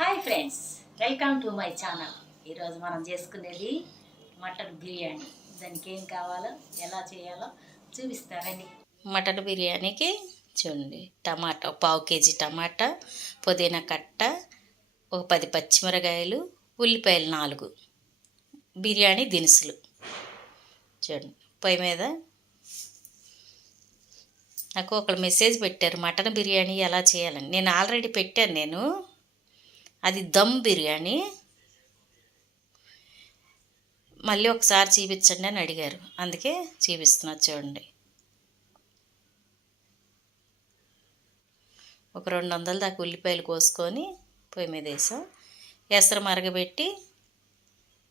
Hi friends, welcome to my channel. ఈరోజు మనం చేసుకునేది మటన్ బిర్యానీ. దానికి ఏం కావాలో ఎలా చేయాలో చూపిస్తారండి. మటన్ బిర్యానీకి చూడండి, టమాటా 1/2 కేజీ టమాటా, పుదీనా కట్ట, ఒక 10 పచ్చిమిరకాయలు, ఉల్లిపాయలు 4, బిర్యానీ దినుసులు. చూడండి, పొయ్యి మీద నాకు ఒకళ్ళు మెసేజ్ పెట్టారు మటన్ బిర్యానీ ఎలా చేయాలని. నేను ఆల్రెడీ పెట్టాను. అది దమ్ బిర్యానీ. మళ్ళీ ఒకసారి చూపించండి అని అడిగారు, అందుకే చూపిస్తున్నా. చూడండి, ఒక 200 దాకా ఉల్లిపాయలు కోసుకొని పొయ్యి మీద వేసాం. ఎసరు మరగబెట్టి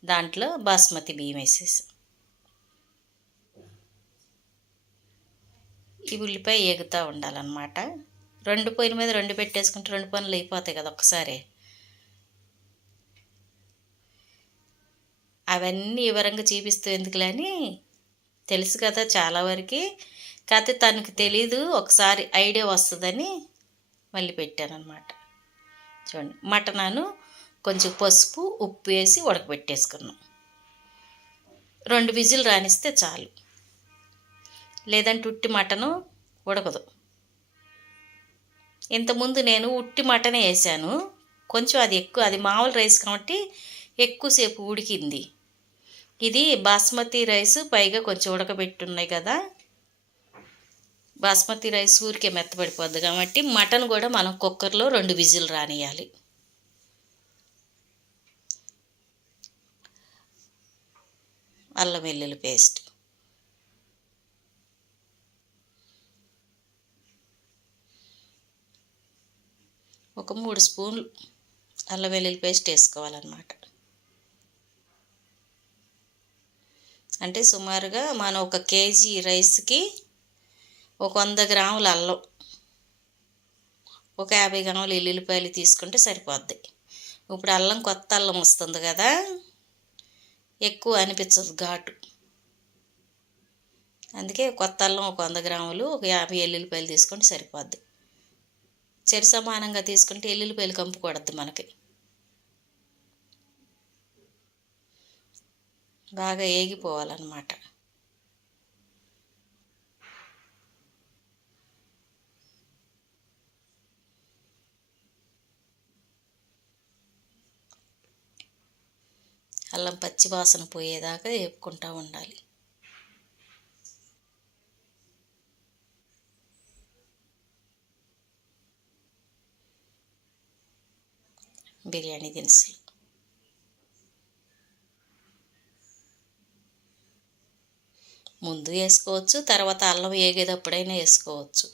దాంట్లో బాస్మతి బియ్యం వేసేసాం. ఈ ఉల్లిపాయ ఏగుతూ ఉండాలన్నమాట. 2 పొయ్యిల మీద 2 పెట్టేసుకుంటే 2 పనులు అయిపోతాయి కదా ఒక్కసారి. అవన్నీ వివరంగా చూపిస్తూ ఎందుకులే అని తెలుసు కదా చాలా వరకు. కాకపోతే తనకు తెలీదు, ఒకసారి ఐడియా వస్తుందని మళ్ళీ పెట్టానమాట. చూడండి, మటనాను కొంచెం పసుపు ఉప్పు వేసి ఉడకబెట్టేసుకున్నాం. 2 విజిల్ రానిస్తే చాలు, లేదంటే ఉట్టి మటను ఉడకదు. ఇంతకుముందు నేను ఉట్టి మటనే వేసాను, కొంచెం అది ఎక్కువ, అది మామూలు రైస్ కాబట్టి ఎక్కువసేపు ఉడికింది. ఇది బాస్మతి రైస్, పైగా కొంచెం ఉడకబెట్టున్నాయి కదా. బాస్మతి రైస్ ఊరికే మెత్తపడిపోద్ది కాబట్టి మటన్ కూడా మనం కుక్కర్లో 2 విజిల్ రానియాలి. అల్లం వెల్లుల్లి పేస్ట్, ఒక 3 స్పూన్లు అల్లం వెల్లుల్లి పేస్ట్ వేసుకోవాలన్నమాట. అంటే సుమారుగా మనం 1 కేజీ రైస్కి ఒక 100 గ్రాముల అల్లం, ఒక 50 గ్రాముల ఎల్లుల్లిపాయలు తీసుకుంటే సరిపోద్ది. ఇప్పుడు అల్లం కొత్త అల్లం వస్తుంది కదా, ఎక్కువ అనిపించదు ఘాటు. అందుకే కొత్త అల్లం ఒక 100 గ్రాములు, ఒక 50 ఎల్లుల్లిపాయలు తీసుకుంటే సరిపోద్ది. చెరి సమానంగా తీసుకుంటే ఎల్లుల్లిపాయలు కంపుకూడద్దు మనకి. బాగా ఏగిపోవాలన్నమాట. అల్లం పచ్చి వాసన పోయేదాకా వేపుకుంటూ ఉండాలి. బిర్యానీ దినుసులు ముందు వేసుకోవచ్చు, తర్వాత అల్లం వేగేటప్పుడైనా వేసుకోవచ్చు.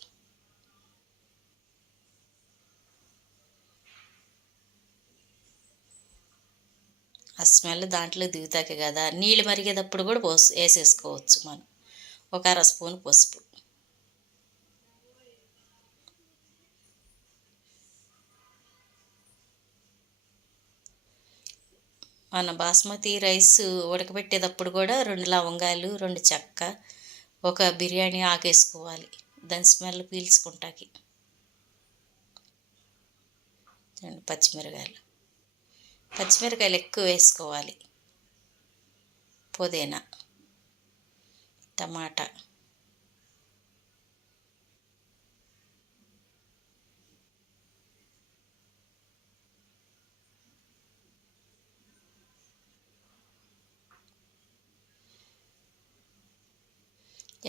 ఆ స్మెల్ దాంట్లో దిగుతాకే కదా. నీళ్ళు మరిగేటప్పుడు కూడా వేసేసుకోవచ్చు మనం. ఒక 1/2 స్పూన్ పసుపు, మన బాస్మతి రైస్ ఉడకబెట్టేటప్పుడు కూడా 2 లవంగాలు, 2 చెక్క, ఒక బిర్యానీ ఆకు వేసుకోవాలి, దాని స్మెల్ పీల్చుకుంటాకి. పచ్చిమిరకాయలు ఎక్కువ వేసుకోవాలి. పుదీనా, టమాటా,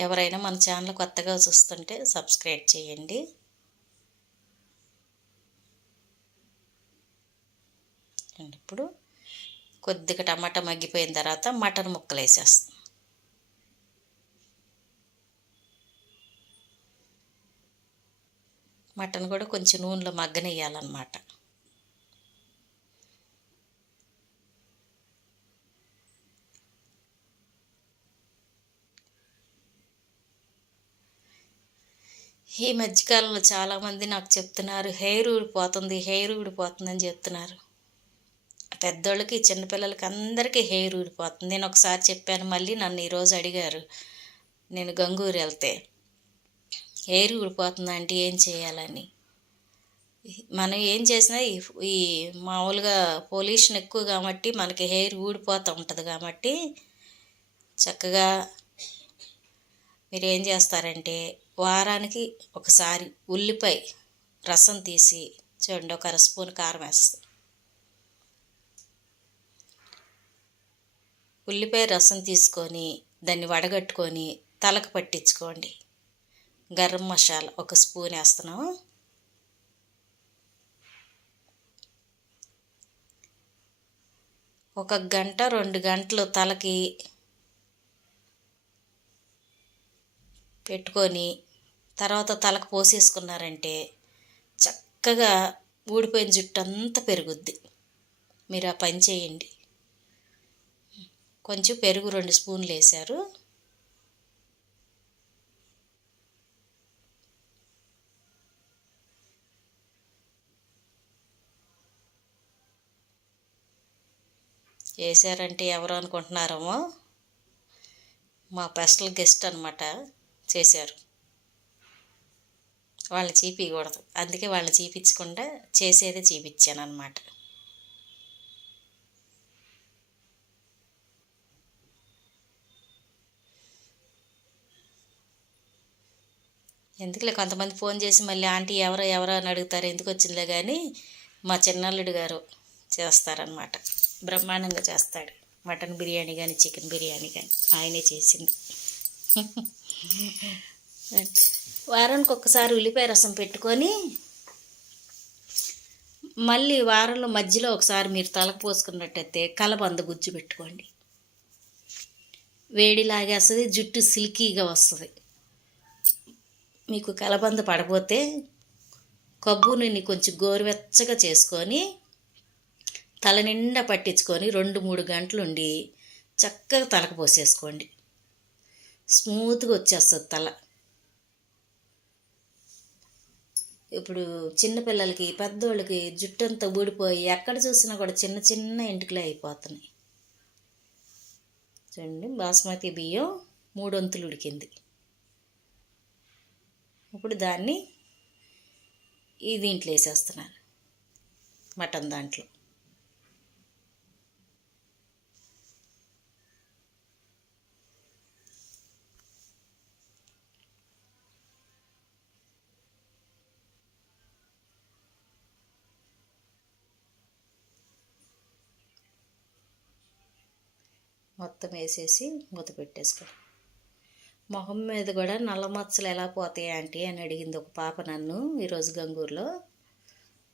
ఎవరైనా మన ఛానల్ కొత్తగా చూస్తుంటే సబ్స్క్రైబ్ చేయండి. ఇప్పుడు కొద్దిగా టమాటా మగ్గిపోయిన తర్వాత మటన్ ముక్కలు వేసేస్తాం. మటన్ కూడా కొంచెం నూనెలో మగ్గనియ్యాలన్నమాట. ఈ మధ్యకాలంలో చాలామంది నాకు చెప్తున్నారు, హెయిర్ ఊడిపోతుంది అని చెప్తున్నారు. పెద్దోళ్ళకి, చిన్నపిల్లలకి అందరికీ హెయిర్ ఊడిపోతుంది. నేను ఒకసారి చెప్పాను, మళ్ళీ నన్ను ఈరోజు అడిగారు. నేను గంగూరు వెళ్తే హెయిర్ ఊడిపోతుంది అంటే ఏం చేయాలని. మనం ఏం చేసినా ఈ మామూలుగా పొల్యూషన్ ఎక్కువ కాబట్టి మనకి హెయిర్ ఊడిపోతూ ఉంటుంది కాబట్టి చక్కగా మీరు ఏం చేస్తారంటే వారానికి ఒకసారి ఉల్లిపాయ రసం తీసి చూడండి, ఒక అర స్పూన్ కారం వేస్తాం. ఉల్లిపాయ రసం తీసుకొని దాన్ని వడగట్టుకొని తలకు పట్టించుకోండి. గరం మసాలా ఒక స్పూన్ వేస్తున్నాం. ఒక గంట 2 గంటలు తలకి పెట్టుకొని తర్వాత తలకు పోసేసుకున్నారంటే చక్కగా ఊడిపోయిన జుట్టు అంతా పెరుగుద్ది. మీరు ఆ పని చేయండి. కొంచెం పెరుగు 2 స్పూన్లు వేశారు. వేసారంటే ఎవరు అనుకుంటున్నారేమో, మా స్పెషల్ గెస్ట్ అనమాట చేశారు. వాళ్ళని చూపించకూడదు, అందుకే వాళ్ళని చూపించకుండా చేసేదే చూపించాను అనమాట. ఎందుకులే, కొంతమంది ఫోన్ చేసి మళ్ళీ ఆంటీ ఎవరో అని అడుగుతారు, ఎందుకు వచ్చిందిలే కానీ మా చిన్నల్లుడు గారు చేస్తారనమాట. బ్రహ్మాండంగా చేస్తాడు. మటన్ బిర్యానీ కానీ చికెన్ బిర్యానీ కానీ ఆయనే చేసింది. వారానికి ఒక్కసారి ఉల్లిపాయ రసం పెట్టుకొని మళ్ళీ వారంలో మధ్యలో ఒకసారి మీరు తలకు పోసుకున్నట్టయితే కలబంద గుజ్జు పెట్టుకోండి. వేడి లాగేస్తుంది, జుట్టు సిల్కీగా వస్తుంది. మీకు కలబంద పడపోతే కొబ్బు నూనె కొంచెం గోరువెచ్చగా చేసుకొని తల నిండా పట్టించుకొని 2-3 గంటలు ఉండి చక్కగా తలకు పోసేసుకోండి. స్మూత్గా వచ్చేస్తుంది తల. ఇప్పుడు చిన్నపిల్లలకి పెద్దోళ్ళకి జుట్టు అంతా ఊడిపోయి ఎక్కడ చూసినా కూడా చిన్న చిన్న ఎంటుకలే అయిపోతున్నాయి. చూడండి, బాస్మతి బియ్యం 3 వంతులు ఉడికింది. ఇప్పుడు దాన్ని దీంట్లో వేసేస్తున్నాను, మటన్ దాంట్లో. మొత్తం వేసేసి మూత పెట్టేసుకో. మొహం మీద కూడా నల్ల మచ్చలు ఎలా పోతాయి ఆంటీ అని అడిగింది ఒక పాప నన్ను ఈరోజు గంగూరులో.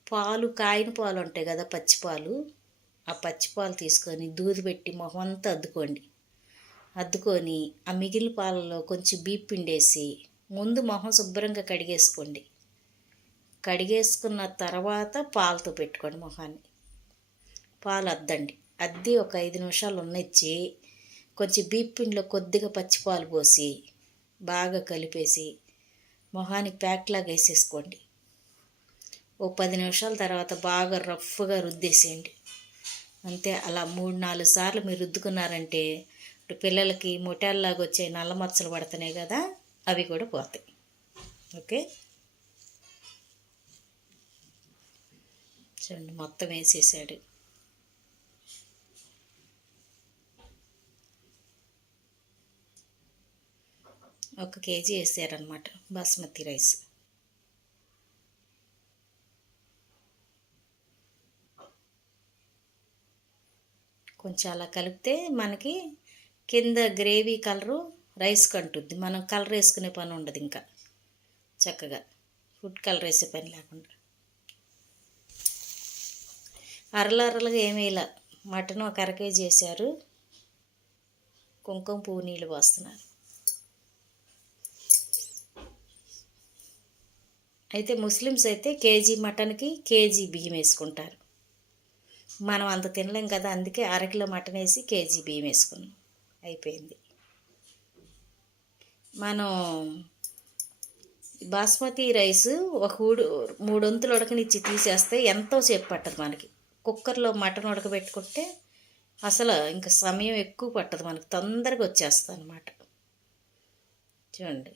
పాలు, కాయిన పాలు ఉంటాయి కదా, పచ్చిపాలు, ఆ పచ్చిపాలు తీసుకొని దూది పెట్టి మొహం అంతా అద్దుకొని ఆ మిగిలిన పాలలో కొంచెం బియ్యం పిండేసి ముందు మొహం శుభ్రంగా కడిగేసుకోండి. కడిగేసుకున్న తర్వాత పాలతో పెట్టుకోండి మొహాన్ని. పాలు అద్ది ఒక 5 నిమిషాలు ఉన్నిచ్చి కొంచెం బియ్యం పిండిలో కొద్దిగా పచ్చిపాలు పోసి బాగా కలిపేసి మొహానికి ప్యాక్లాగా వేసేసుకోండి. ఓ 10 నిమిషాల తర్వాత బాగా రఫ్గా రుద్దేసేయండి. అంతే. అలా 3-4 సార్లు మీరు రుద్దుకున్నారంటే ఇప్పుడు పిల్లలకి మొటాల్లాగా వచ్చే నల్ల మచ్చలు పడుతున్నాయి కదా, అవి కూడా పోతాయి. ఓకే, చూడండి మొత్తం వేసేసాడు. ఒక కేజీ వేసారనమాట బాస్మతి రైస్. కొంచెం అలా కలిపితే మనకి కింద గ్రేవీ కలరు రైస్ కంటుంది. మనం కలర్ వేసుకునే పని ఉండదు. ఇంకా చక్కగా ఫుడ్ కలర్ వేసే పని లేకుండా అరలరలుగా ఏమీ ఇలా మటన్ ఒక 1/2 కేజీ వేసారు. కుంకుమ పువ్వు నీళ్ళు పోస్తున్నారు. అయితే ముస్లిమ్స్ అయితే కేజీ మటన్కి కేజీ బియ్యం వేసుకుంటారు. మనం అంత తినలేం కదా, అందుకే 1/2 కిలో మటన్ వేసి కేజీ బియ్యం వేసుకున్నాం. అయిపోయింది. మనం బాస్మతి రైస్ ఒక 3 వంతులు ఉడకనిచ్చి తీసేస్తే ఎంతో సేపు పట్టదు మనకి. కుక్కర్లో మటన్ ఉడకబెట్టుకుంటే అసలు ఇంకా సమయం ఎక్కువ పట్టదు, మనకు తొందరగా వచ్చేస్తుంది అన్నమాట. చూడండి,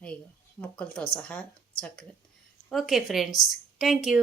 అయ్యో ముక్కలతో సహా చక్కగా ఓకే ఫ్రెండ్స్, థ్యాంక్ యూ.